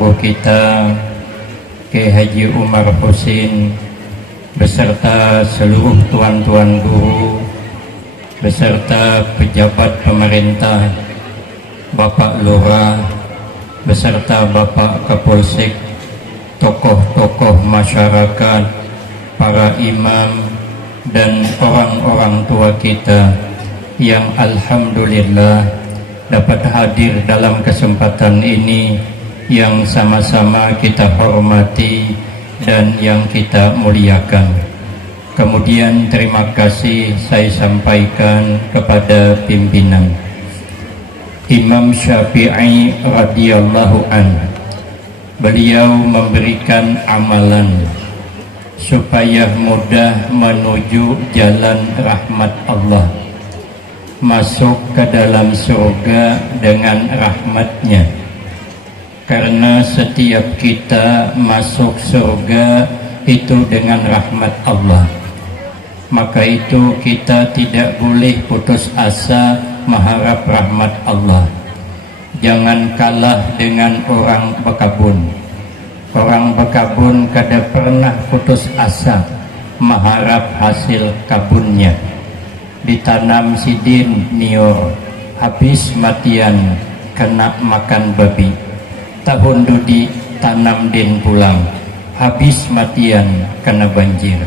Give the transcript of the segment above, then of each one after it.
guru kita Kiai Haji Umar Husin beserta seluruh tuan-tuan guru beserta pejabat pemerintah, Bapak Lurah beserta Bapak Kapolsek, tokoh-tokoh masyarakat, para imam dan orang-orang tua kita yang alhamdulillah dapat hadir dalam kesempatan ini yang sama-sama kita hormati dan yang kita muliakan. Kemudian terima kasih saya sampaikan kepada pimpinan Imam Syafi'i radhiyallahu anhu. Beliau memberikan amalan supaya mudah menuju jalan rahmat Allah, masuk ke dalam surga dengan rahmatnya. Karena setiap kita masuk surga itu dengan rahmat Allah, maka itu kita tidak boleh putus asa mengharap rahmat Allah. Jangan kalah dengan orang bekabun. Orang bekabun kada pernah putus asa mengharap hasil kabunnya. Ditanam sidin nior, habis matian kena makan babi. Tahun dudi tanam din pulang, habis matian kena banjir.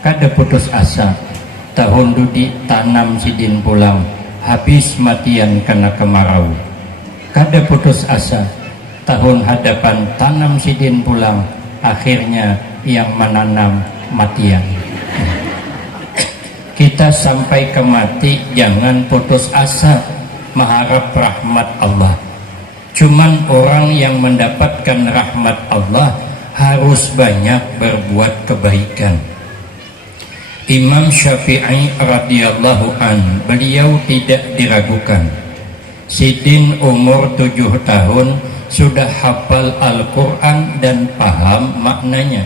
Kada putus asa, tahun dudi tanam sidin pulang, habis matian kena kemarau. Kada putus asa, tahun hadapan tanam sidin pulang, akhirnya yang menanam matian. Kita sampai ke mati jangan putus asa mengharap rahmat Allah. Cuman orang yang mendapatkan rahmat Allah harus banyak berbuat kebaikan. Imam Syafi'i radhiyallahu an, beliau tidak diragukan. Sidin umur 7 tahun sudah hafal Al-Quran dan paham maknanya.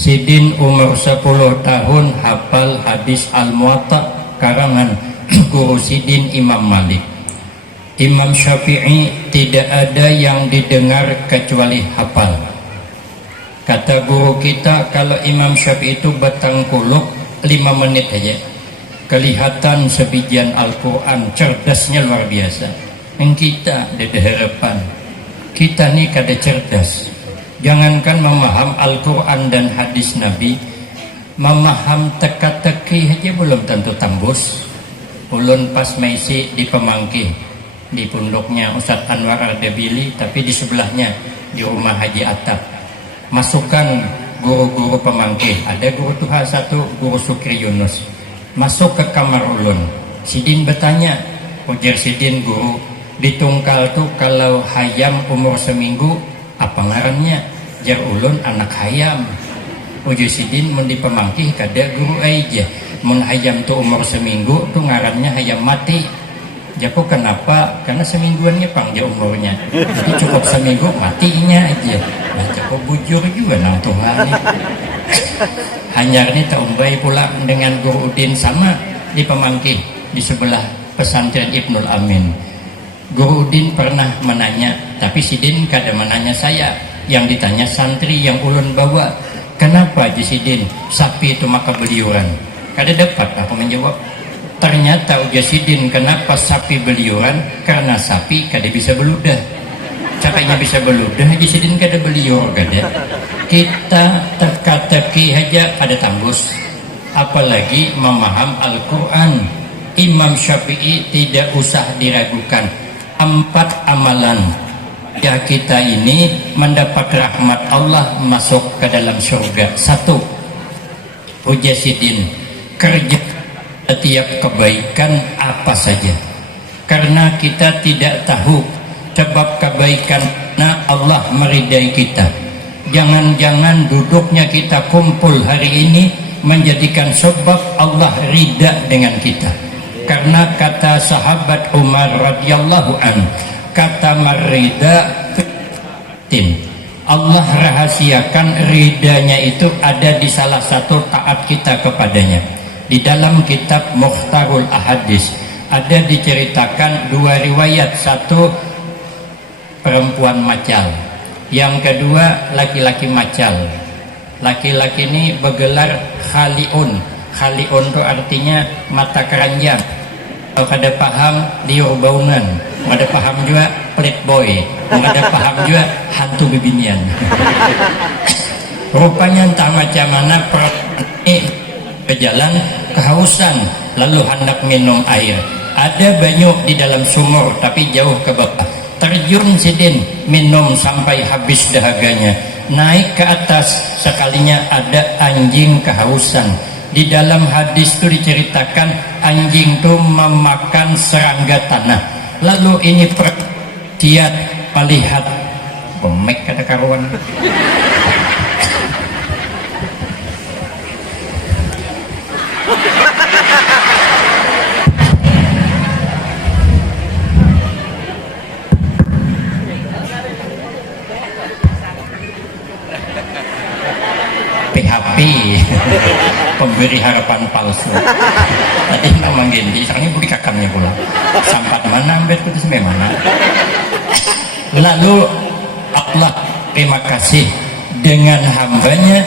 Sidin umur 10 tahun hafal hadis Al-Muwatta karangan guru Sidin Imam Malik. Imam Syafi'i tidak ada yang didengar kecuali hafal. Kata guru kita, kalau Imam Syafi'i itu batang kuluk 5 menit aja kelihatan sebijian Al-Quran, cerdasnya luar biasa. Yang kita ada harapan, kita nih kada cerdas. Jangankan memaham Al-Quran dan hadis Nabi, memaham teka-teki aja belum tentu tembus. Ulun pas maisi di Pemangkih, di pondoknya Ustadz Anwar Ardabili, tapi di sebelahnya di rumah Haji Atap. Masukkan guru-guru Pemangkih, ada guru Tuha 1, guru Sukri Yunus. Masuk ke kamar ulun, Sidin bertanya, ujar Sidin, guru, di Tungkal tuh kalau hayam umur seminggu apa ngarannya? Jar ulun anak hayam. Ujar Sidin, mun di Pemangkih kada guru aja, mun hayam tuh umur seminggu tuh ngarannya hayam mati. Jaku kenapa? Karena semingguannya panjang umurnya, jadi cukup seminggu matinya aja. Nah jaku bujur juga nang Tuhan. Hanyar ini teumbai pula dengan guru Udin sama di Pemangkih di sebelah pesantren Ibnul Amin. Guru Udin pernah menanya, tapi Sidin kada menanya saya, yang ditanya santri yang ulun bawa. Kenapa Haji Sidin sapi itu maka beliuran? Kada dapat aku menjawab. Ternyata ujar Sidin, kenapa sapi beliuran? Karena sapi kada bisa beludah. Capeknya bisa beludah, Haji Sidin kada beliur kada. Kita teka-teki aja ada tanggus, apalagi memaham Al-Quran. Imam Syafi'i tidak usah diragukan. 4 amalan ya kita ini mendapat rahmat Allah, masuk ke dalam surga. 1, ujar Sidin, kerja setiap kebaikan apa saja, karena kita tidak tahu sebab kebaikan Allah meridai kita. Jangan-jangan duduknya kita kumpul hari ini menjadikan sebab Allah ridha dengan kita. Karena kata sahabat Umar radhiyallahu an, kata marida tim, Allah rahasiakan ridanya itu ada di salah satu taat kita kepadanya. Di dalam kitab Mukhtarul Ahadis ada diceritakan 2 riwayat. 1, perempuan macal, Yang kedua, laki-laki macal. Laki-laki ini bergelar khaliun. Khaliun itu artinya mata keranjang. Kalau kada paham liur baunan, ada paham juga playboy, ada paham juga hantu bibinian. Rupanya entah macam mana ini berjalan kehausan, lalu hendak minum air. Ada banyu di dalam sumur tapi jauh ke bawah. Terjun sidin, minum sampai habis dahaganya. Naik ke atas, sekalinya ada anjing kehausan. Di dalam hadis itu diceritakan anjing itu memakan serangga tanah. Lalu ini dia melihat pemek kata karuan. PHP pemberi harapan palsu. Tadi memang gini, sekarang budi kakamnya pula. Sampai mana ambil putus mana. Lalu Allah terima kasih dengan hambanya.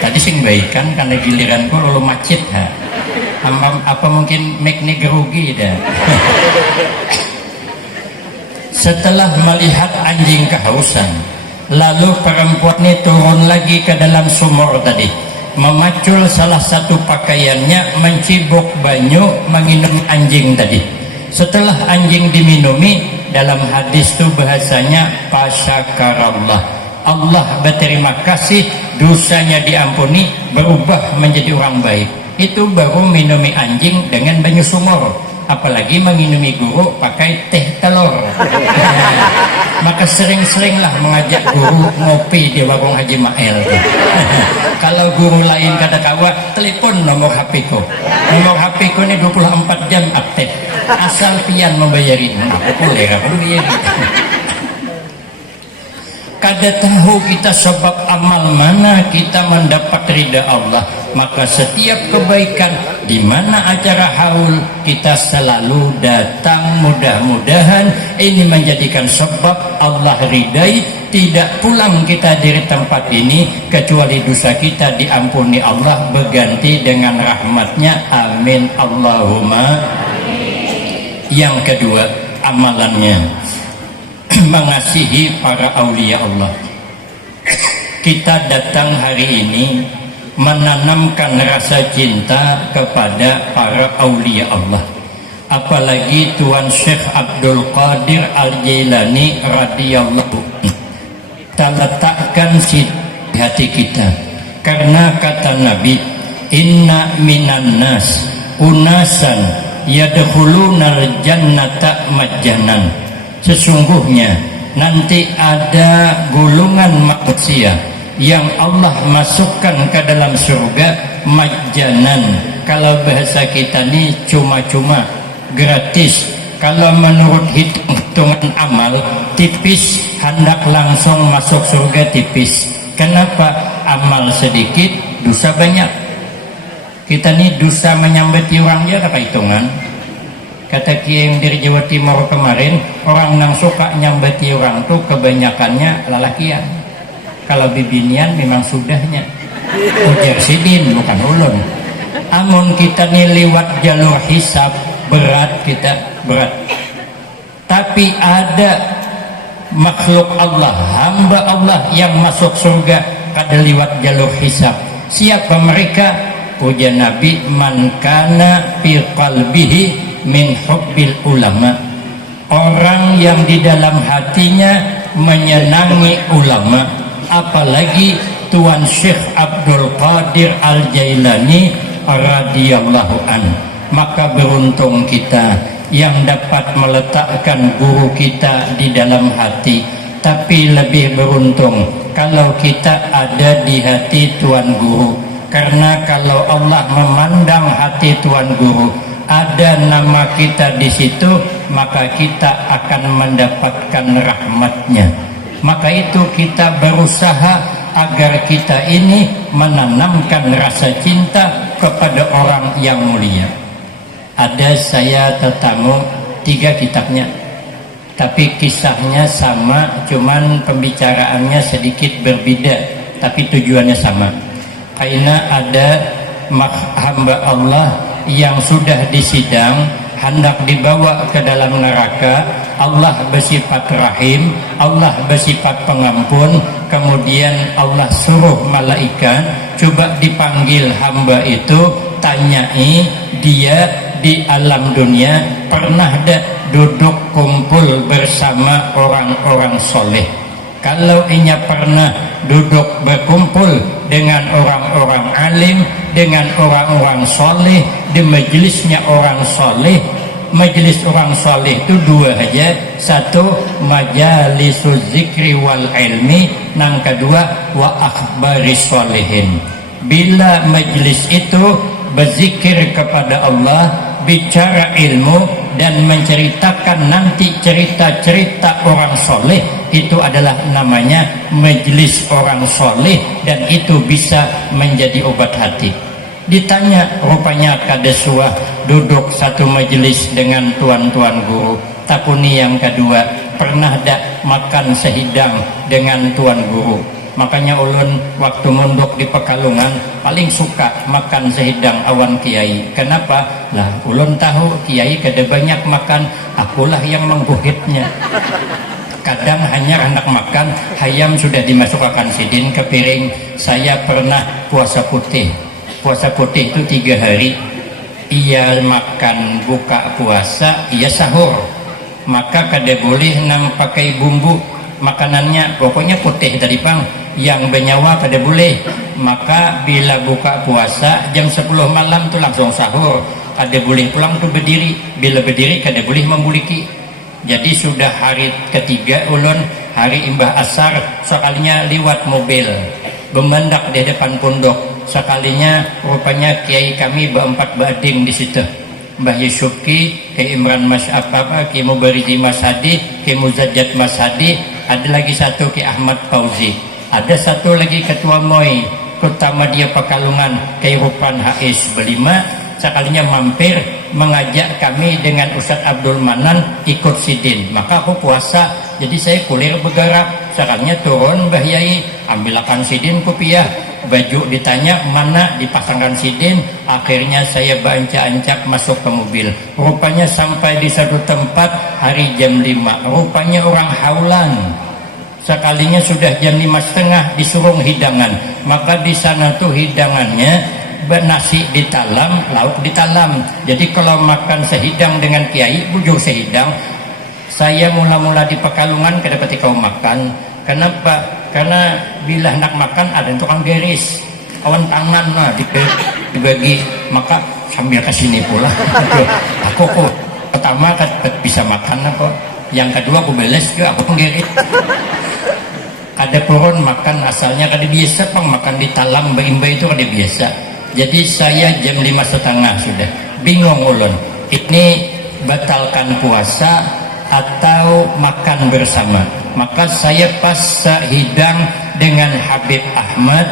Tadi sing baikan karena giliranku lalu macet ha. Apa mungkin make nih gerugi dah. Setelah melihat anjing kehausan, lalu perempuan ini turun lagi ke dalam sumur tadi, memacul salah satu pakaiannya, mencibuk banyu, menginum anjing tadi. Setelah anjing diminumi, dalam hadis itu bahasanya pasyakarallah, Allah berterima kasih, dosanya diampuni, berubah menjadi orang baik. Itu baru minumi anjing dengan banyu sumur. Apalagi menginumi guru pakai teh telur. Maka sering-seringlah mengajak guru ngopi di warung Haji Mael. Kalau guru lain kata kawa, telepon nomor HP ku. Nomor HP ku ini 24 jam aktif. Asal pian membayari. Aku boleh aku bayari. Kada tahu kita sebab amal mana kita mendapat ridha Allah. Maka setiap kebaikan di mana acara haul kita selalu datang, mudah-mudahan ini menjadikan sebab Allah ridai. Tidak pulang kita dari tempat ini kecuali dosa kita diampuni Allah berganti dengan rahmatnya, amin Allahumma. Yang kedua amalannya mengasihi para aulia Allah. Kita datang hari ini menanamkan rasa cinta kepada para aulia Allah, apalagi Tuan Syekh Abdul Qadir Al-Jailani radhiyallahu anhu. Kita letakkan di hati kita, karena kata Nabi, inna minan nas unasan yadkhulunal jannata majjanan. Sesungguhnya nanti ada golongan manusia yang Allah masukkan ke dalam surga majjanan. Kalau bahasa kita ini cuma-cuma, gratis. Kalau menurut hitungan amal tipis, hendak langsung masuk surga tipis. Kenapa? Amal sedikit, dosa banyak. Kita ini dosa menyambati orang dia apa hitungan? Kata Kiai yang dari Jawa Timur kemarin, orang yang suka nyambati orang tuh kebanyakannya lelakian. Kalau bibinian memang sudahnya. Ujar sidin bukan ulun. Amun kita nih lewat jalur hisab, berat kita, berat. Tapi ada makhluk Allah, hamba Allah yang masuk surga kada lewat jalur hisab. Siapa mereka? Puja Nabi, man kana fi qalbihi min hubbil ulama. Orang yang di dalam hatinya menyenangi ulama, apalagi Tuan Syekh Abdul Qadir Al-Jailani radhiyallahu an. Maka beruntung kita yang dapat meletakkan guru kita di dalam hati. Tapi lebih beruntung kalau kita ada di hati Tuan Guru, karena kalau Allah memandang hati Tuan Guru, ada nama kita di situ, maka kita akan mendapatkan rahmatnya. Maka itu kita berusaha agar kita ini menanamkan rasa cinta kepada orang yang mulia. Ada saya tetamu 3 kitabnya. tapi kisahnya sama, cuman pembicaraannya sedikit berbeda, tapi tujuannya sama. Karena ada hamba Allah yang sudah disidang hendak dibawa ke dalam neraka. Allah bersifat rahim, Allah bersifat pengampun. Kemudian Allah suruh malaikat, coba dipanggil hamba itu, tanyai dia di alam dunia pernah ada duduk kumpul bersama orang-orang soleh. Kalau inya pernah duduk berkumpul dengan orang-orang alim, dengan orang-orang soleh, di majelisnya orang soleh. Majelis orang soleh itu dua aja, satu majalisuz zikri wal ilmi, yang kedua wa akhbaris solehin. Bila majelis itu berzikir kepada Allah, bicara ilmu dan menceritakan nanti cerita-cerita orang soleh, itu adalah namanya majelis orang soleh, dan itu bisa menjadi obat hati. Ditanya, rupanya kada suah duduk satu majelis dengan tuan-tuan guru. Tapuni yang kedua, pernah dak makan sehidang dengan tuan guru. Makanya ulun waktu mondok di Pekalongan paling suka makan sehidang awan kiai. Kenapa? Lah ulun tahu kiai kada banyak makan, akulah yang mengguhitnya. Kadang hanya anak makan, hayam sudah dimasukkan sidin ke piring. Saya pernah puasa putih. Puasa putih itu 3 hari. Ia makan buka puasa, ia sahur. Maka kada boleh nang pakai bumbu makanannya, pokoknya putih tadi pang. Yang bernyawa kada boleh. Maka bila buka puasa jam 10 malam tu langsung sahur. Kada boleh pulang tu berdiri. Bila berdiri kada boleh membuliki. Jadi sudah hari ketiga ulun, hari imbah asar, sekalinya liwat mobil bemendak di depan pondok. Sekalinya rupanya kiai kami berempat bading di situ. Mbah Yusufi, Kiai Imran Mas Kiai Mubarizi Mas Hadi, Kiai Muzajjad Mas Hadi, ada lagi satu Kiai Ahmad Fauzi, ada satu lagi Ketua MOI Kota Madya Pekalongan, Kiai Rupan Hais berlima. Sekalinya mampir mengajak kami dengan Ustadz Abdul Manan ikut sidin. Maka aku puasa, jadi saya kulir bergerak. Sekalinya turun Mbah Yai, ambilkan sidin kopiah. Baju ditanya mana, dipasangkan sidin. Akhirnya saya beancak-ancak masuk ke mobil. Rupanya sampai di satu tempat hari jam 5. Rupanya orang haulan. Sekalinya sudah jam 5:30 disuruh hidangan. Maka di sana tuh hidangannya nasi ditalam, lauk ditalam. Jadi kalau makan sehidang dengan kiai, bujur sehidang. Saya mula-mula di Pekalongan kedapati kau makan. Kenapa? Karena bila hendak makan ada tukang geris, kawan tangan lah dibagi, maka sambil ke sini pula. Aku kok pertama kan bisa makan aku, yang kedua aku beles juga aku penggeris. Ada turun makan asalnya kada biasa pang makan di talam baimba itu kada biasa. Jadi saya jam 5:30 sudah bingung ulun, ini batalkan puasa atau makan bersama. Maka saya pas sehidang dengan Habib Ahmad,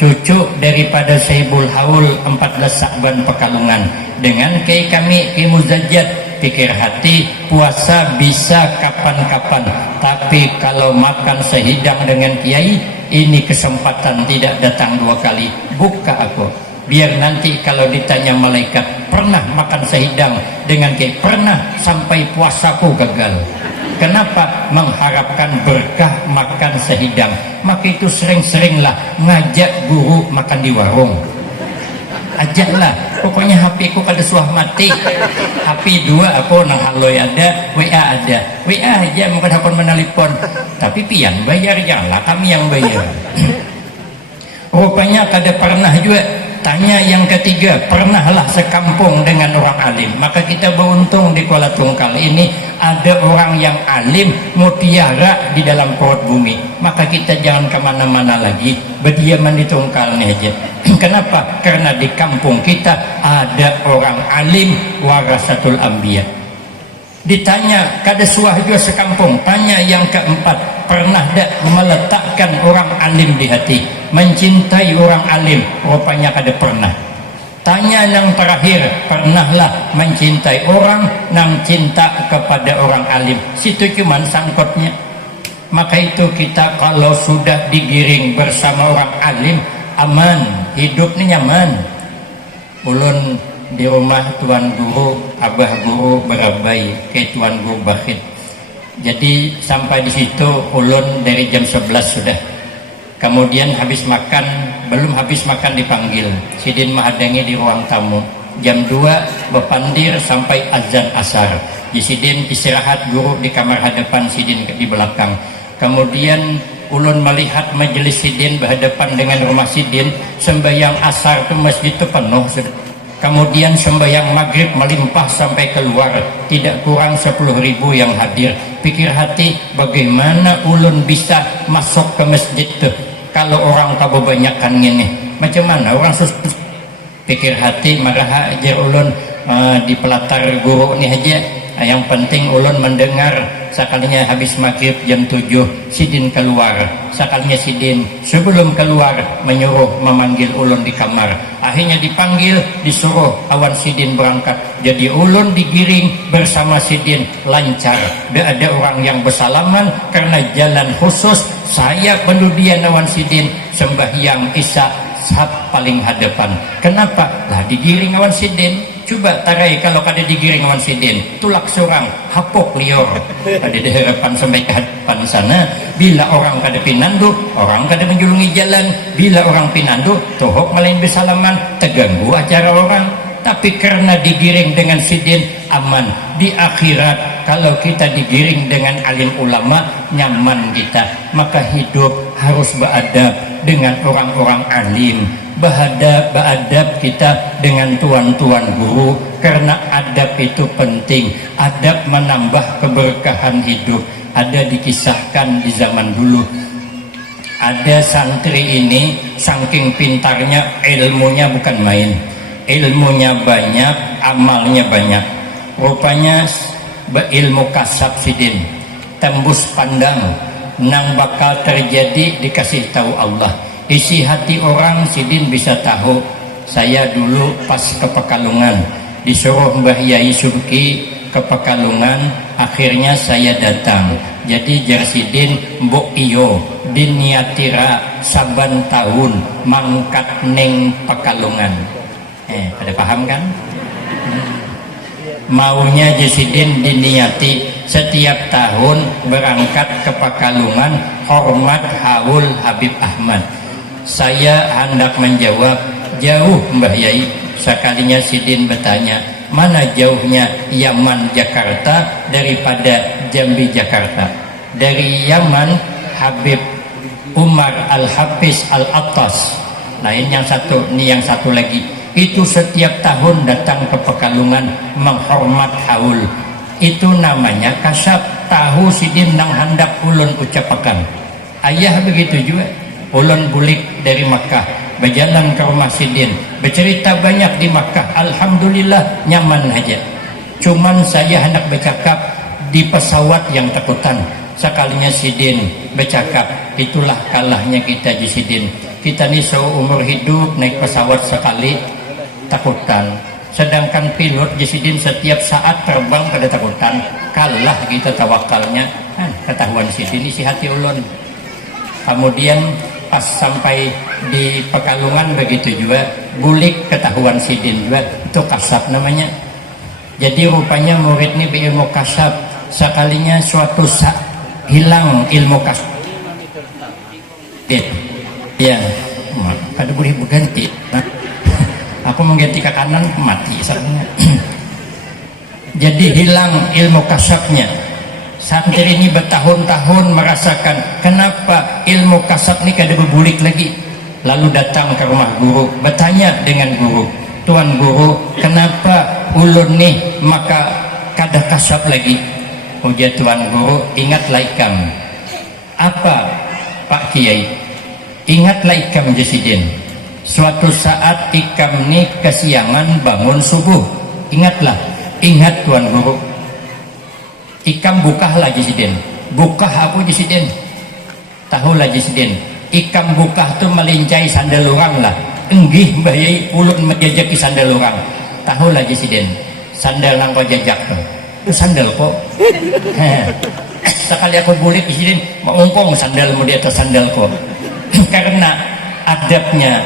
cucu daripada Saibul Haul 14 Sa'ban Pekalongan, dengan Kiai kami Kiai Muzajjad. Pikir hati, puasa bisa kapan-kapan, tapi kalau makan sehidang dengan kiai, ini kesempatan tidak datang 2 kali. Buka aku, biar nanti kalau ditanya malaikat, pernah makan sehidang dengan kiai? Pernah, sampai puasaku gagal. Kenapa? Mengharapkan berkah makan sehidang. Maka itu sering-seringlah ngajak guru makan di warung. Ajaklah, pokoknya HP ku kada suah mati. HP 2 aku nang haloi ada, WA ada. WA aja mungkin hakon menelpon. Tapi pian bayar janganlah kami yang bayar. Rupanya kada pernah juga. Tanya yang ketiga, pernahlah sekampung dengan orang alim. Maka kita beruntung di Kuala Tungkal ini ada orang yang alim mutiara di dalam perut bumi. Maka kita jangan kemana-mana lagi, berdiaman di Tungkal ini aja. Kenapa? Karena di kampung kita ada orang alim warasatul anbiya. Ditanya kada suah juga sekampung. Tanya yang keempat, pernah tak meletakkan orang alim di hati, mencintai orang alim? Rupanya kada pernah. Tanya yang terakhir, pernahlah mencintai orang nang cinta kepada orang alim? Situ cuman sangkutnya. Maka itu kita kalau sudah digiring bersama orang alim, aman, hidupnya nyaman. Ulun di rumah tuan guru, abah guru berabai ke tuan guru Bakhit. Jadi sampai di situ ulun dari jam 11 sudah. Kemudian habis makan, belum habis makan dipanggil. Sidin menghadangi di ruang tamu. Jam 2 bepandir sampai azan asar. Sidin istirahat, guru di kamar hadapan, sidin di belakang. Kemudian ulun melihat majelis sidin berhadapan dengan rumah sidin. Sembahyang asar itu masjid itu penuh. Kemudian sembahyang maghrib melimpah sampai keluar, tidak kurang 10.000 yang hadir. Pikir hati, bagaimana ulun bisa masuk ke masjid itu kalau orang kebanyakan ini? Macam mana orang susah? Pikir hati, marah ajar ulun di pelatar guru ini aja. Yang penting ulun mendengar. Sekalinya habis maghrib jam 7 sidin keluar. Sekalinya sidin sebelum keluar menyuruh memanggil ulun di kamar. Akhirnya dipanggil, disuruh awan sidin berangkat. Jadi ulun digiring bersama sidin lancar. Tidak ada orang yang bersalaman karena jalan khusus. Saya pendudian awan sidin sembahyang isya sahab paling hadapan. Kenapa? Lah digiring awan sidin. Coba tarai kalau kada digiring awan sidin, tulak seorang hapok lior. Ada di hadapan sampai ke hadapan sana. Bila orang kada pinandu, orang kada menjulungi jalan. Bila orang pinandu, tohok malain bersalaman, terganggu acara orang. Tapi karena digiring dengan sidin, aman. Di akhirat kalau kita digiring dengan alim ulama, nyaman kita. Maka hidup harus beradab dengan orang-orang alim. Beradab kita dengan tuan-tuan guru, karena adab itu penting. Adab menambah keberkahan hidup. Ada dikisahkan di zaman dulu, ada santri ini saking pintarnya, ilmunya bukan main. Ilmunya banyak, amalnya banyak. Rupanya berilmu kasab sidin, tembus pandang nang bakal terjadi dikasih tahu Allah. Isi hati orang sidin bisa tahu. Saya dulu pas ke Pekalongan disuruh Mbah Yai Subki ke Pekalongan, akhirnya saya datang. Jadi jar sidin mbok iyo diniatira saban tahun mangkat neng Pekalongan. Pada paham kan? Maunya Jasidin diniati setiap tahun berangkat ke Pekalongan hormat haul Habib Ahmad. Saya hendak menjawab, jauh Mbah Yai. Sekalinya Sidin bertanya, mana jauhnya Yaman Jakarta daripada Jambi Jakarta? Dari Yaman Habib Umar Al-Hafiz Al-Attas. Lain yang satu, ini yang satu lagi. Itu setiap tahun datang ke Pekalongan menghormat haul. Itu namanya kasab. Tahu Sidin nang hendak ulun ucapakan. Ayah begitu juga. Ulun bulik dari Makkah, berjalan ke rumah Sidin, bercerita banyak di Makkah. Alhamdulillah nyaman aja. Cuman saya hendak bercakap di pesawat yang takutan. Sekalinya Sidin bercakap, itulah kalahnya kita di Sidin. Kita ni seumur hidup naik pesawat sekali takutan. Sedangkan pilot Jasidin setiap saat terbang pada takutan. Kalah kita tawakalnya. Ketahuan Sidin isi hati ulun. Kemudian pas sampai di Pekalongan begitu juga, bulik ketahuan Sidin juga. Itu kasab namanya. Jadi rupanya murid ini berilmu kasab. Sekalinya suatu saat hilang ilmu kasab. Ya, pada boleh berganti. Aku mengganti ke kanan mati misalnya. Jadi hilang ilmu kasabnya. Santri ini bertahun-tahun merasakan kenapa ilmu kasab ini kada berbulik lagi. Lalu datang ke rumah guru, bertanya dengan guru, Tuan Guru, kenapa ulun nih maka kada kasab lagi? Ujar Tuan Guru, ingatlah ikam. Apa Pak Kiai? Ingatlah ikam Jasidin. Suatu saat ikam ni kesiangan bangun subuh. Ingatlah, ingat Tuan Guru. Ikam bukahlah Jasidin. Bukah aku Jasidin. Tahulah Jasidin. Ikam bukah tu melincai sandal orang lah. enggih bayai ulun menjajaki sandal orang. Tahu lagi siden sandal nang kau jajak tuh itu sandal kok. Sekali aku bulik siden mengungkong sandalmu di atas sandal kok. Karena adabnya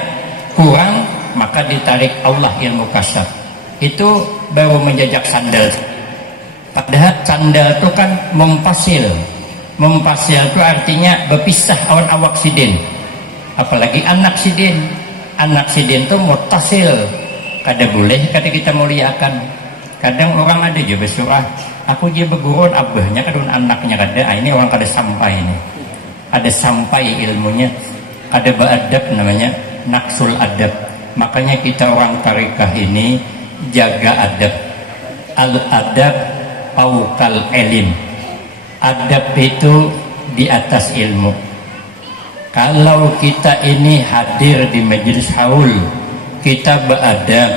kurang maka ditarik Allah ilmu kasar itu baru menjajak sandal. Padahal sandal itu kan mempasil itu artinya berpisah awan awak sidin, apalagi anak sidin itu mutasil kada boleh kada kita muliakan. Kadang orang ada juga bersurah aku je bergurun abahnya kadang anaknya kada. Ini orang kada sampai ini, ada sampai ilmunya, ada beradab namanya naksul adab. Makanya kita orang tarikah ini jaga adab. Al adab paukal elim. Adab itu di atas ilmu. Kalau kita ini hadir di majelis haul, kita beradab,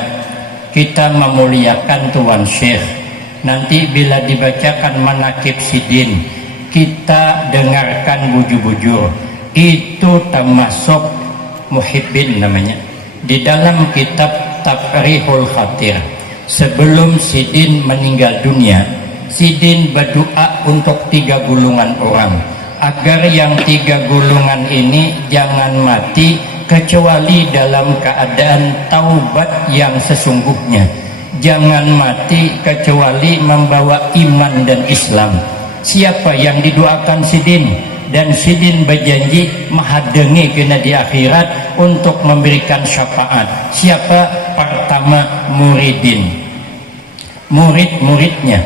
kita memuliakan Tuan Syekh. Nanti bila dibacakan manakib sidin, kita dengarkan bujur-bujur. Itu termasuk muhibbin namanya. Di dalam kitab Tafrihul Khatir, sebelum sidin meninggal dunia, sidin berdoa untuk 3 golongan orang agar yang 3 golongan ini jangan mati kecuali dalam keadaan taubat yang sesungguhnya, jangan mati kecuali membawa iman dan Islam. Siapa yang didoakan sidin dan sidin berjanji mahadengi kena di akhirat untuk memberikan syafaat. Siapa? Pertama muridin, murid-muridnya.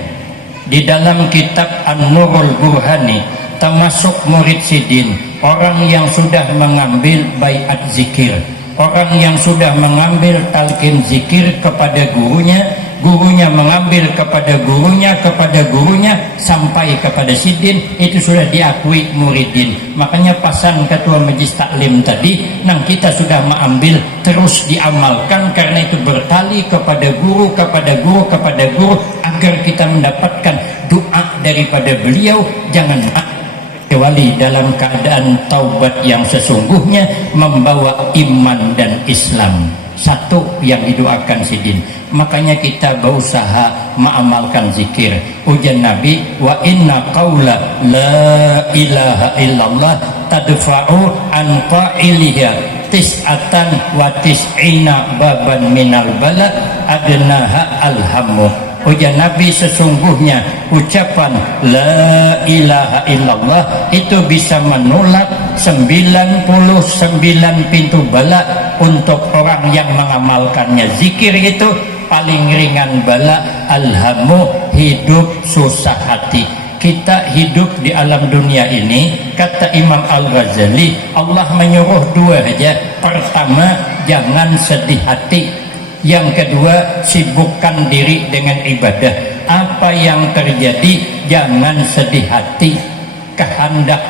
Di dalam kitab An-Nurul Burhani termasuk murid sidin orang yang sudah mengambil baiat zikir, orang yang sudah mengambil talqin zikir kepada gurunya, gurunya mengambil kepada gurunya sampai kepada sidin, itu sudah diakui muridin. Makanya pasan ketua majlis taklim tadi nang kita sudah mengambil terus diamalkan, karena itu bertali kepada guru agar kita mendapatkan doa daripada beliau. Jangan kecuali dalam keadaan taubat yang sesungguhnya, membawa iman dan Islam. Satu yang didoakan sidin. Makanya kita berusaha mengamalkan zikir. Ujian Nabi, wa inna qawla la ilaha illallah tadfa'u an qa'iliha tis'atan wa tis'ina baban minal bala adnaha alhammu. Ujian Nabi, sesungguhnya ucapan la ilaha illallah itu bisa menolak 99 pintu bala untuk orang yang mengamalkannya. Zikir itu paling ringan bala, alhamu, hidup susah hati. Kita hidup di alam dunia ini, kata Imam Al-Ghazali, Allah menyuruh 2 aja. Pertama, jangan sedih hati. Yang kedua, sibukkan diri dengan ibadah. Apa yang terjadi, jangan sedih hati. Kehendak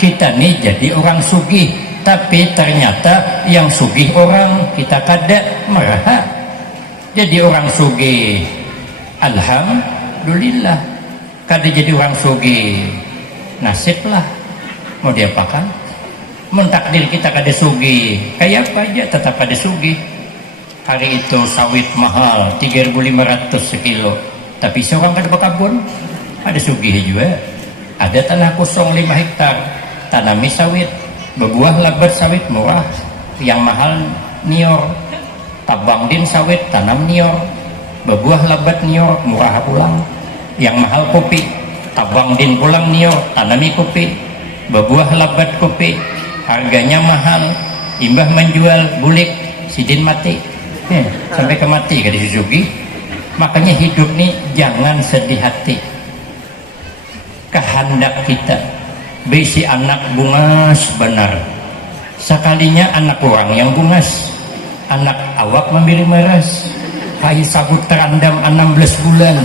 kita nih jadi orang sugih, tapi ternyata yang sugih orang kita kada marah. Jadi orang sugih, alhamdulillah. Kada jadi orang sugih, nasiblah. Mau diapakan? Mentakdir kita kada sugih, kayak apa aja tetap kada sugih. Hari itu sawit mahal 3.500 sekilo, tapi seorang kada berkebun, ada sugih juga. Ada tanah kosong 5 hektar, tanami sawit, berbuah lebat sawit murah, yang mahal nior. Tabang din sawit, tanam nior, berbuah lebat nior, murah pulang. Yang mahal kopi, tabang din pulang nior, tanami kopi, berbuah lebat kopi, harganya mahal. Imbah menjual bulik, sidin mati. Sampai ke mati kada disusugi. Makanya hidup nih jangan sedih hati. Kehendak kita besi anak bungas benar, sekalinya anak orang yang bungas, anak awak memilih meras. Hai sabut terandam 16 bulan,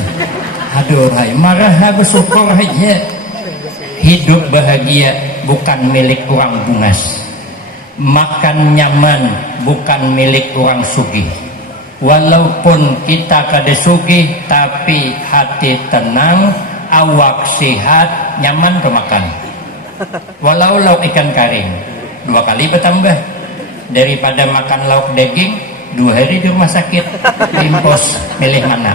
aduh hai marah bersyukur aja. Hidup bahagia bukan milik orang bungas, makan nyaman bukan milik orang sugih. Walaupun kita kada sugih tapi hati tenang, awak sehat, nyaman ke makan. Walau ikan karing 2 kali bertambah, daripada makan lauk daging 2 hari di rumah sakit impos, milih mana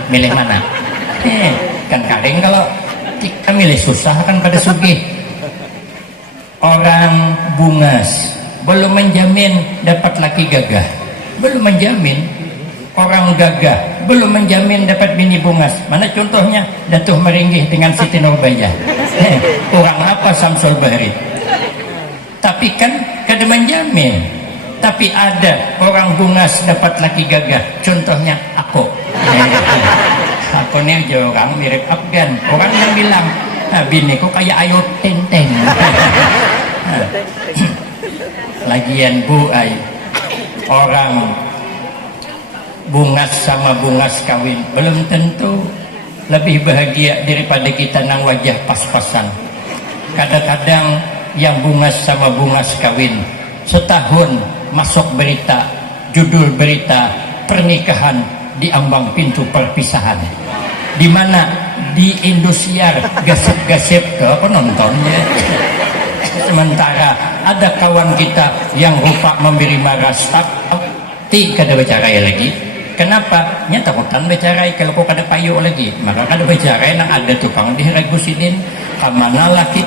kan karing. Kalau kita milih susah kan pada sugih. Orang bungas belum menjamin dapat laki gagah, belum menjamin. Orang gagah belum menjamin dapat bini bungas. Mana contohnya? Datuh Meringgih dengan Siti Nurbaya. Orang apa Samsul Bahri? Tapi kan kada menjamin. Tapi ada orang bungas dapat laki gagah. Contohnya aku. Aku nih orang mirip Afgan. Orang yang bilang, biniku kayak Ayu Ting-Ting. Lagian Bu Ay, orang bungas sama bungas kawin belum tentu lebih bahagia daripada kita nang wajah pas-pasan. Kadang-kadang yang bungas sama bungas kawin setahun masuk berita, judul berita pernikahan di ambang pintu perpisahan, di mana di Indosiar gasip-gasip ke apa nontonnya. Sementara ada kawan kita yang rupa memberi maras tapi kada bercerai lagi. Kenapa? Nya takutan bercerai kalau kau kada payu lagi. Maka kada bercerai nang ada tukang diragusidin kamana laki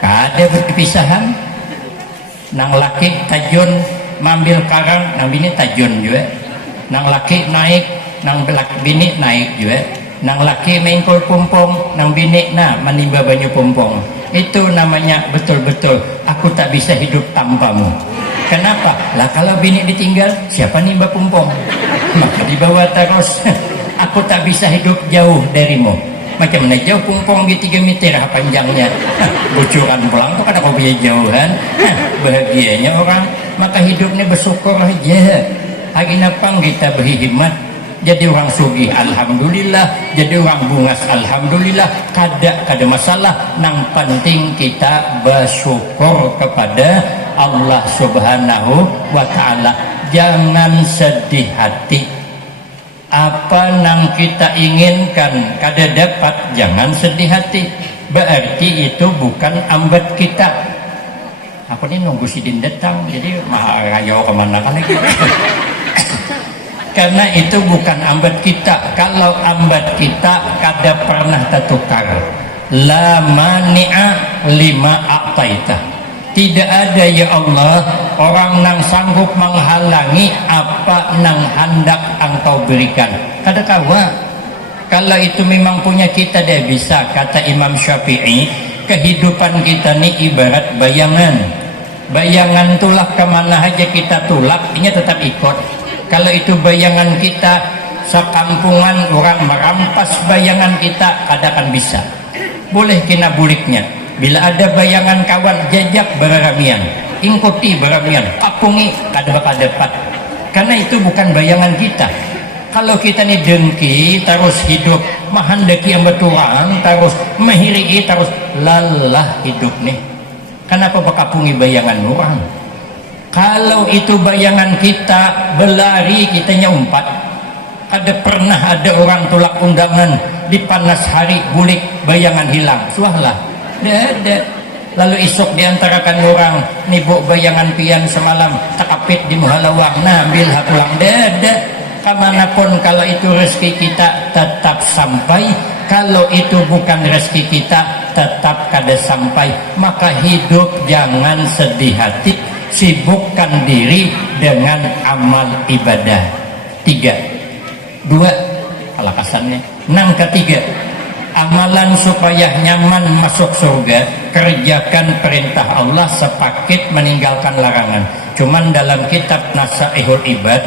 kada berpisahan. Nang laki tajun mambil karang, nang bini tajun juga. Nang laki naik, nang bini naik juga. Nang laki mengkol pumpong, nang bini menimba banyu pumpong. Itu namanya betul-betul aku tak bisa hidup tanpamu. Kenapa? Lah kalau bini ditinggal, siapa nimba pumpong? Maka dibawa terus. Aku tak bisa hidup jauh darimu. Macam mana jauh pumpong di 3 meter panjangnya. Bocoran pulang tuh kada kau bisa jauhan. Bahagianya orang. Maka hidupnya bersyukur aja. Hari napang kita berhimat. Jadi orang sugih alhamdulillah, jadi orang bungas alhamdulillah, kada masalah. Nang penting kita bersyukur kepada Allah Subhanahu wa ta'ala. Jangan sedih hati. Apa nang kita inginkan kada dapat, jangan sedih hati. Berarti itu bukan ambat kita. Aku ini nunggu sidin datang, jadi maharayo kemana kan lagi. Karena itu bukan ambat kita. Kalau ambat kita kada pernah tertukar. La mani'a lima a'taita. Tidak ada ya Allah orang nang sanggup menghalangi apa nang hendak engkau berikan. Kada kawa. Kalau itu memang punya kita dia bisa. Kata Imam Syafi'i, kehidupan kita ni ibarat bayangan. Bayangan tulah kemana aja kita tulak, ini tetap ikut. Kalau itu bayangan kita, sekampungan orang merampas bayangan kita, kadakan bisa. Boleh kena buliknya. Bila ada bayangan kawan jajak beraramian, ingkuti beraramian, kapungi kada bakal dapat. Karena itu bukan bayangan kita. Kalau kita ni dengki terus hidup, mahandaki yang berturang terus, mahiri terus, lalah hidup nih. Kenapa bakapungi bayangan orang? Kalau itu bayangan kita berlari, kitanya umpat. Ada pernah ada orang tolak undangan di panas hari bulik bayangan hilang. Suahlah. Ada. Lalu isok diantarakan orang nibuk bayangan pian semalam takapit di Muhalawang. Nah, ambil pulang. Ada. Kemanapun kalau itu rezeki kita tetap sampai. Kalau itu bukan rezeki kita tetap kada sampai. Maka hidup jangan sedih hati. Sibukkan diri dengan amal ibadah. 3, 2 alakasannya. 6 ketiga, amalan supaya nyaman masuk surga, kerjakan perintah Allah, sepakit meninggalkan larangan. Cuman dalam kitab Nasaihul Ibad,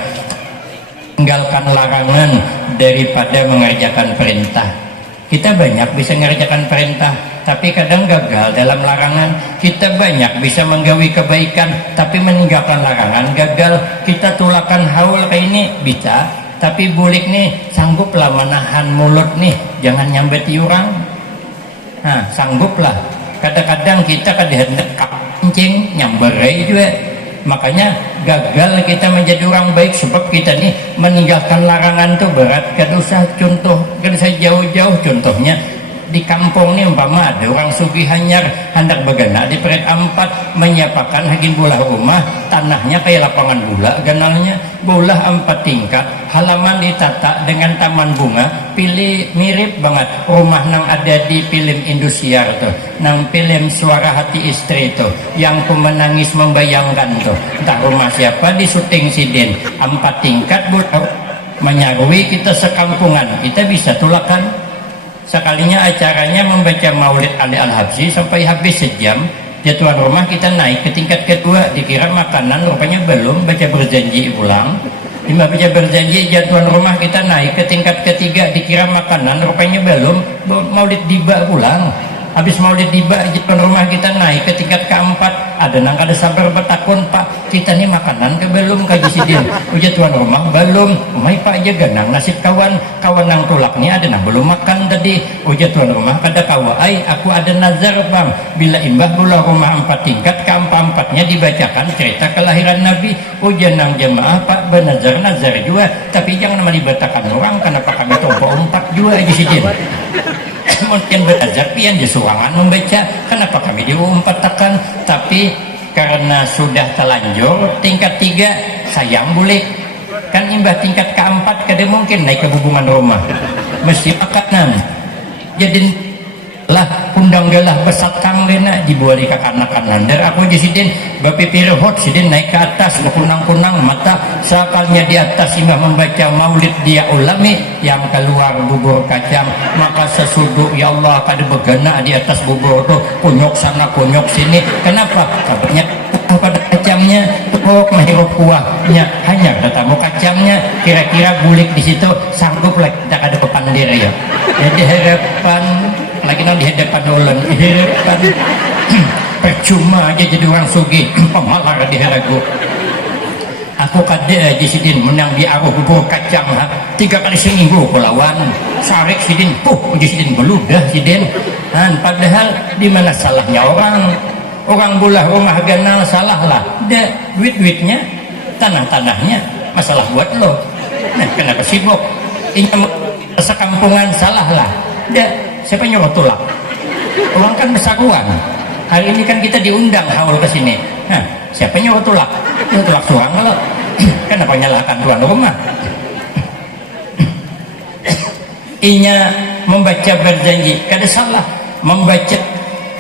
meninggalkan larangan daripada mengerjakan perintah. Kita banyak bisa mengerjakan perintah, tapi kadang gagal dalam larangan. Kita banyak bisa menggawi kebaikan, tapi meninggalkan larangan gagal. Kita tulakan haul kayak ini bisa, tapi bulik nih sangguplah menahan mulut nih, jangan nyambeti orang. Nah, sangguplah. Kadang-kadang kita hendak kencing nyamberai juga. Makanya gagal kita menjadi orang baik sebab kita nih meninggalkan larangan tuh berat. Kada usah contoh, kada usah jauh-jauh contohnya. di kampung ni umpama ada orang sugih hanyar hendak begana di peret ampat menyiapakan hagin bola rumah, tanahnya kayak lapangan bola ganalnya, bola 4 tingkat, halaman ditata dengan taman bunga, pilih mirip banget rumah nang ada di film Indosiar tuh, nang film Suara Hati Istri tuh, yang ku menangis membayangkan tuh, entah rumah siapa di syuting Sidin, 4 tingkat menyarui kita sekampungan, kita bisa tulakan. Sekalinya acaranya membaca Maulid Ali Al-Habsyi sampai habis sejam, ya tuan rumah kita naik ke tingkat kedua, dikira makanan, rupanya belum, baca berjanji ulang. Lima baca berjanji, ya tuan rumah kita naik ke tingkat ketiga, dikira makanan, rupanya belum, Maulid tiba ulang. Habis Maulid tiba, tuan rumah kita naik ke tingkat keempat, ada nang kada sabar bertakun, Pak kita nih makanan ke belum kaji sidin, ujar tuan rumah belum, umai Pak aja ganang nasib kawan nang tulak nih ada nang belum makan tadi, ujar tuan rumah kada kawai aku ada nazar bang, bila imbah bola rumah 4 tingkat ke 4-4-nya dibacakan cerita kelahiran Nabi, ujar nang jemaah Pak benazar-nazar juga, tapi jangan melibatkan orang, kenapa kami tompo 4 juga aja sidin. Mungkin belajar pian di surangan membaca, kenapa kami diumpatakan, tapi karena sudah telanjur tingkat 3 sayang boleh kan, imbah tingkat keempat kada mungkin naik ke hubungan rumah, mesti makanan, jadi lah undang galah besat kang lena dibuat ke kanan-kanan dari aku di sidin bapipir hot sidin naik ke atas kunang-kunang mata sakalnya di atas imbah membaca maulid dia ulami yang keluar bubur kacang, maka sesuduk ya Allah kada begana di atas bubur tuh kunyuk sana kunyuk sini, kenapa kabarnya pada kacangnya tuh menghirup kuahnya, hanya ketemu kacangnya, kira-kira bulik di situ sanggup lagi kita kada pepandir ya, jadi harapan lagi nang di hadapan ulun harapan percuma aja jadi orang sugih pemalar di haragu. Aku kada di sidin menang di aruh bubur kacang 3 kali seminggu ku lawan sarik sidin di sidin beludah sidin, padahal di mana salahnya orang bola rumah ganal salah lah, duit-duitnya tanah-tanahnya masalah buat lo, nah kenapa sibuk ini sekampungan salah lah, siapa nyuruh tulak? Orang kan besaruan. Hari ini kan kita diundang haul ke sini. Nah, siapa nyuruh tulak? Itu tulak surang lo. Kenapa nyalahkan tuan rumah? Inya membaca berjanji kada salah, membaca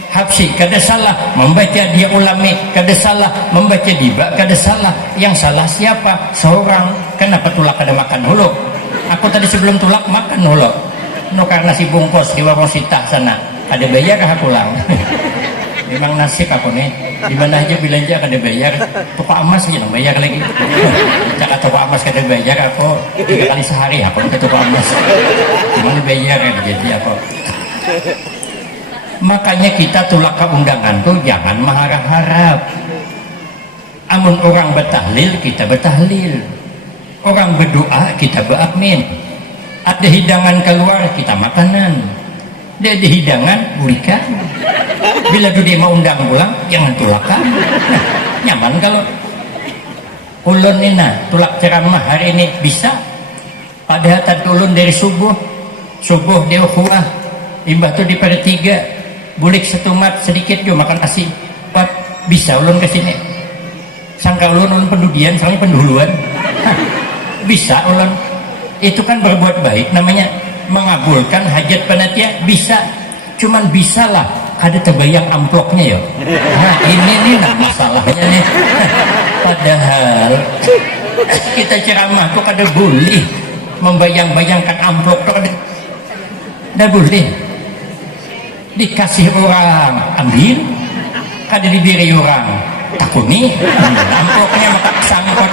habsi kada salah, membaca dia ulami kada salah, membaca diba kada salah. Yang salah siapa? Seorang. Kenapa tulak kada makan hulu? Aku tadi sebelum tulak makan hulu. No karena si bungkus di warung sitah sana ada bayar kah pulang. Memang nasib aku nih, dimana aja belanja kada bayar, toko emas aja bayar lagi. Cakap toko emas kada bayar, aku 3 kali sehari aku ke toko emas, gimana bayar ya, jadi apa. Makanya kita tulak ke undangan tuh jangan mengharap-harap. Amun orang bertahlil kita bertahlil, orang berdoa kita beramin, ada hidangan keluar kita makanan, dia ada hidangan berikan, bila dia mau undang pulang jangan tulakan. Nah, nyaman kalau ulun ini tulak ceramah hari ini bisa, padahal tadi ulun dari subuh dia ukhuwah imbah tuh di pada 3 bulik setumat sedikit juga makan nasi bisa ulun kesini, sangka ulun pendudian soalnya penduluan. Bisa ulun itu kan berbuat baik, namanya mengabulkan hajat panitia, bisa, cuman bisa lah ada terbayang amplopnya ya. Nah ini nih masalahnya nih. Padahal kita ceramah tuh kada boleh membayang-bayangkan amplop tuh kada boleh, dikasih orang ambil, kada diberi orang takuni amplopnya maka sangkut.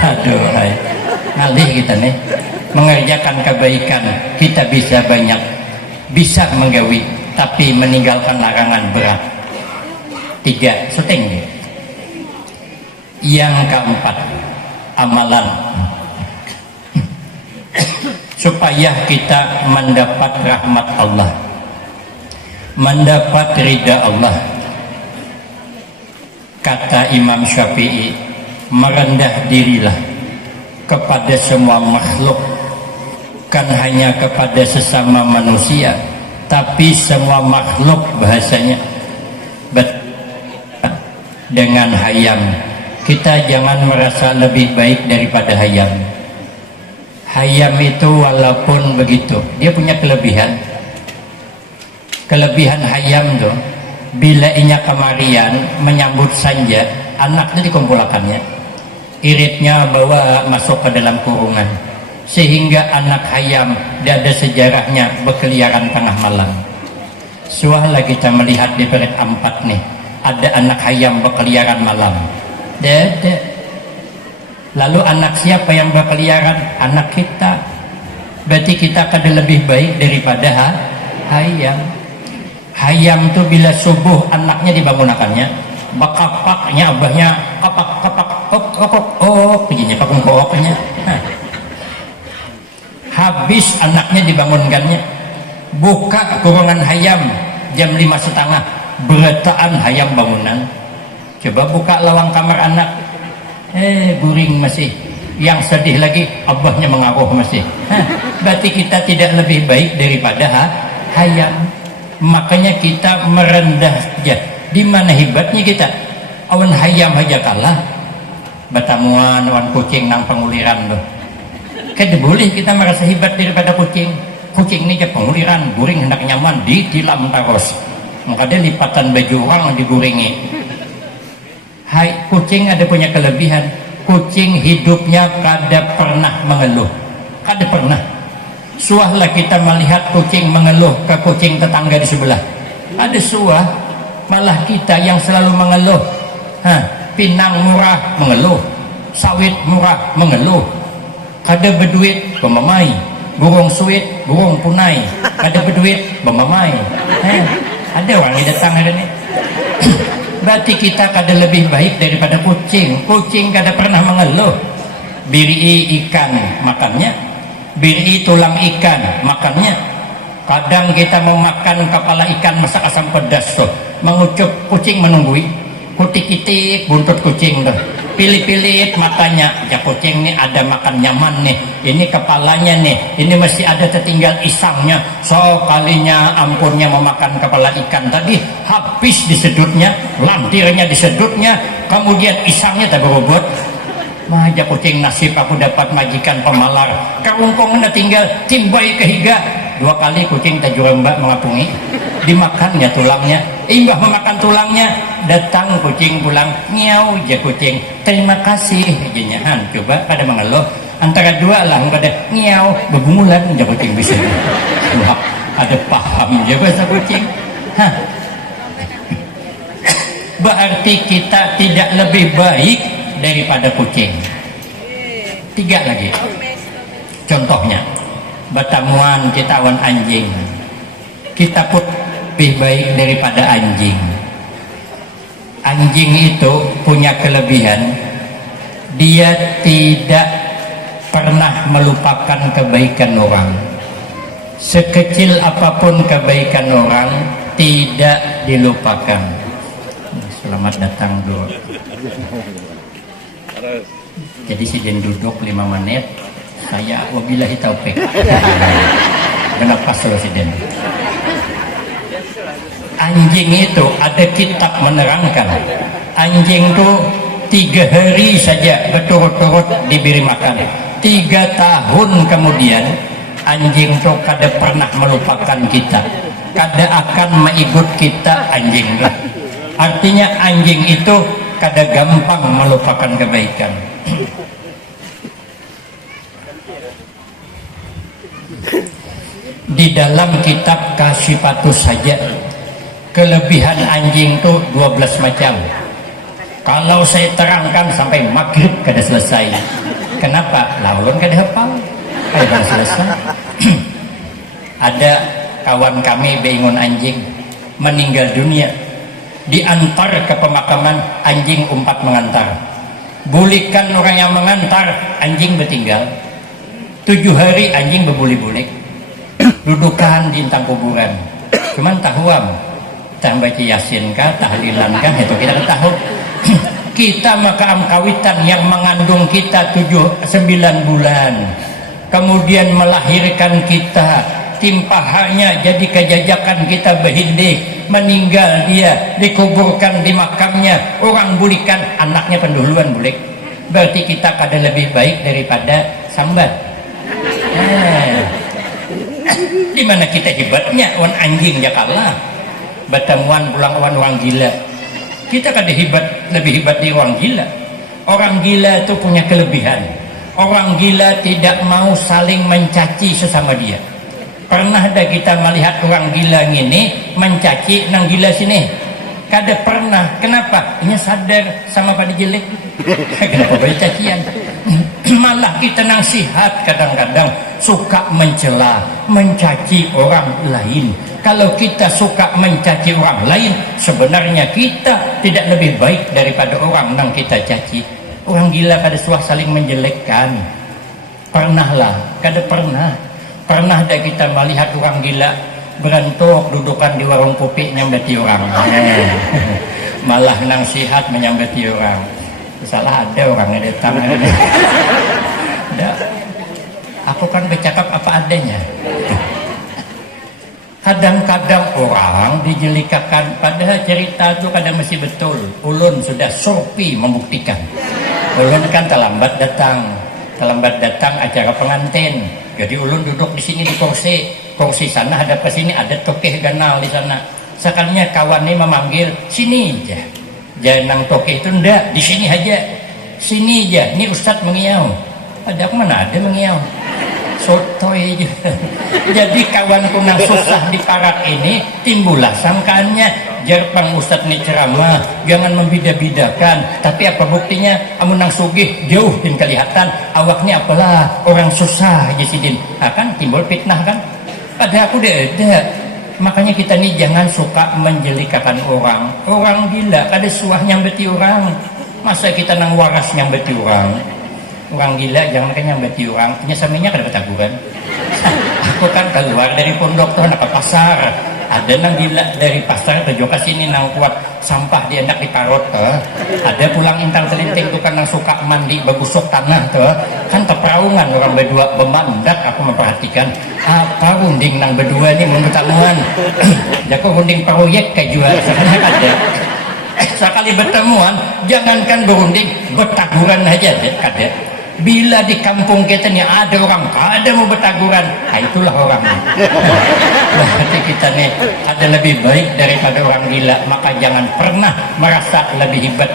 Aduh, ngalih kita nih mengerjakan kebaikan, kita bisa banyak, bisa menggawi, tapi meninggalkan larangan berat. 3 syuting nih. Yang keempat, amalan supaya kita mendapat rahmat Allah, mendapat ridha Allah. Kata Imam Syafi'i, merendah dirilah kepada semua makhluk bukan hanya kepada sesama manusia, tapi semua makhluk bahasanya. Dengan hayam, kita jangan merasa lebih baik daripada hayam. Hayam itu walaupun begitu, dia punya kelebihan. Kelebihan hayam tuh, bila inya kemarian menyambut sanja, anaknya dikumpulkannya, iritnya bawa masuk ke dalam kurungan, sehingga anak hayam tidak ada sejarahnya berkeliaran tengah malam. Suahlah kita melihat di Perit Ampat nih, ada anak hayam berkeliaran malam. Dede. Lalu anak siapa yang berkeliaran? Anak kita. Berarti kita akan lebih baik daripada hayam. Hayam itu bila subuh anaknya dibangunkannya, bakapaknya abahnya kapak begini pakung koknya. Habis anaknya dibangunkannya, buka kurungan hayam jam 5:30, beretaan hayam bangunan. Coba buka lawang kamar anak, guring masih. Yang sedih lagi, abahnya mengaruh masih. Berarti kita tidak lebih baik daripada hayam. Makanya kita merendah saja. Di mana hebatnya kita? Awan hayam aja kalah. Batamuan awan kucing nang penguliran loh. Kada boleh kita merasa hebat daripada kucing. Kucing ini aja penguliran, guring hendak nyaman, ditilam terus. Maka dia lipatan baju orang diguringi. Hai, kucing ada punya kelebihan. Kucing hidupnya kada pernah mengeluh. Kada pernah. Suahlah kita melihat kucing mengeluh ke kucing tetangga di sebelah. Ada suah, malah kita yang selalu mengeluh. Pinang murah mengeluh, sawit murah mengeluh. Kada berduit pemamai, burung suit, burung punai. Kada berduit pemamai. Ada orang yang datang hari ini. Berarti kita kada lebih baik daripada kucing. Kucing kada pernah mengeluh. Biri ikan makannya, biri tulang ikan makannya. Kadang kita memakan kepala ikan masak asam pedas tuh, mengucup kucing menunggui, kutik-kitik buntut kucing tuh, pilih-pilih matanya. Ya kucing nih ada makan nyaman nih, ini kepalanya nih, ini masih ada tertinggal isangnya. So kalinya ampunnya memakan kepala ikan tadi, habis disedutnya, lantirnya disedutnya, kemudian isangnya tak berebut. Maja kucing, nasib aku dapat majikan pemalar. Karungkong anda tinggal timbai kehiga. 2 kali kucing tajurembak mengapungi, dimakannya tulangnya. Imbah memakan tulangnya, datang kucing pulang, ngiau aja kucing, terima kasih jenyahan. Coba pada mengeluh antara dua lah, pada ngiau bebungulan aja kucing bisa. Wah, ada paham ya bahasa kucing. Berarti kita tidak lebih baik daripada kucing. 3 lagi contohnya. Batamuan kita awan anjing, kita pun lebih baik daripada anjing. Anjing itu punya kelebihan, dia tidak pernah melupakan kebaikan orang. Sekecil apapun kebaikan orang tidak dilupakan. Selamat datang dulu. Jadi sidin duduk 5 menit, saya wabillahi taufik. Kenapa sidin? Anjing itu ada kitab menerangkan, anjing itu 3 hari saja berturut-turut diberi makan, 3 tahun kemudian anjing itu kada pernah melupakan kita, kada akan mengikut kita anjing. Artinya anjing itu kada gampang melupakan kebaikan. Di dalam kitab Kasyifatus saja, kelebihan anjing itu 12 macam. Kalau saya terangkan sampai maghrib kada selesai. Kenapa? Lawan kada hafal, kada selesai. Ada kawan kami beingun anjing meninggal dunia, diantar ke pemakaman, anjing umpat mengantar. Bulikan orang yang mengantar, anjing bertinggal. 7 hari anjing berbuli-bulik, dudukan di intang kuburan. Cuman tahuam, tak baca yasin kah, tahlilan kah, itu kita tahu. Kita makam kawitan yang mengandung kita 9 bulan, kemudian melahirkan kita, timpahannya jadi kejajakan kita berhindik, meninggal dia dikuburkan di makamnya, orang bulikan anaknya pendahuluan bulik, berarti kita kada lebih baik daripada sambat. Di mana kita hebatnya, wan anjing ya kalah batemuan pulang wan orang gila, kita kada hebat, lebih hebat di orang gila. Orang gila itu punya kelebihan, orang gila tidak mau saling mencaci sesama dia. Pernah ada kita melihat orang gila ini mencaci nang gila sini? Kada pernah. Kenapa? Ini sadar sama pada jelek. Kenapa banyak cacian? Malah kita nang sihat kadang-kadang suka mencela, mencaci orang lain. Kalau kita suka mencaci orang lain, sebenarnya kita tidak lebih baik daripada orang nang kita caci. Orang gila kada suah saling menjelekkan. Pernahlah, kada pernah. Pernah ada kita melihat orang gila berantuk dudukan di warung kopi nyambati orang. Malah nang sihat menyambati orang. Salah ada orang yang datang. Aku kan bercakap apa adanya. Kadang-kadang orang dijelikakan, padahal cerita itu kadang masih betul. Ulun sudah surpi membuktikan. Ulun kan terlambat datang acara pengantin. Jadi ulun duduk di sini di kursi sana ada ke sini, ada tokeh ganal di sana. Sekalinya kawannya memanggil sini aja. Jangan tokeh itu ndak, di sini aja. Sini aja. Ini ustadz mengiau. Ada mana ada mengiau? Sotoy aja. Jadi kawanku nang susah di parak ini timbullah sangkaannya jarpang ustadz ini ceramah, jangan membida-bidakan. Tapi apa buktinya? Amun nang sugih jauh din kelihatan, awaknya apalah orang susah aja sidin. Akan timbul fitnah kan? Pada aku ada. Makanya kita nih jangan suka menjelikakan orang. Orang gila kada suah nyambeti orang. Masa kita nang waras nyambeti orang? Orang gila jangan kan nyambeti orang. Nyesaminya kada ketaguran. Aku kan keluar dari pondok tuh nak ke pasar. Ada nang gila dari pasar ke joka sini nang kuat sampah dia hendak diparot tuh. Ada pulang intang telinting tuh kan nang suka mandi bagusok tanah tuh. Kan teperaungan orang berdua bemandak aku memperhatikan apa runding nang berdua nih membertamuan. Jago runding proyek kayak jual sebenarnya ada. Sekali bertemuan jangankan berunding bertaguran aja deh kada. Bila di kampung kita nih ada orang ada mau bertaguran, nah itulah orang. Berarti kita nih ada lebih baik daripada orang gila, maka jangan pernah merasa lebih hebat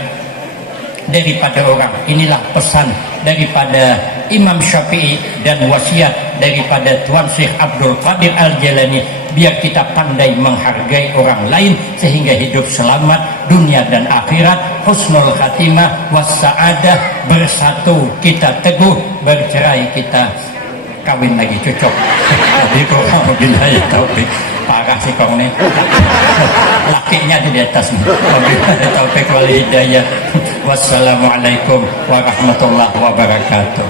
daripada orang. Inilah pesan daripada Imam Syafi'i dan wasiat daripada Tuan Syekh Abdul Qadir Al-Jalani, biar kita pandai menghargai orang lain sehingga hidup selamat dunia dan akhirat, husnul khatimah wassa'adah, bersatu kita teguh, bercerai kita kawin lagi cocok. Jadi kok wabillahi taufik. Parah sih kong nih. Lakinya di atas nih. Wabillahi taufik wal hidayah. Wassalamualaikum warahmatullahi wabarakatuh.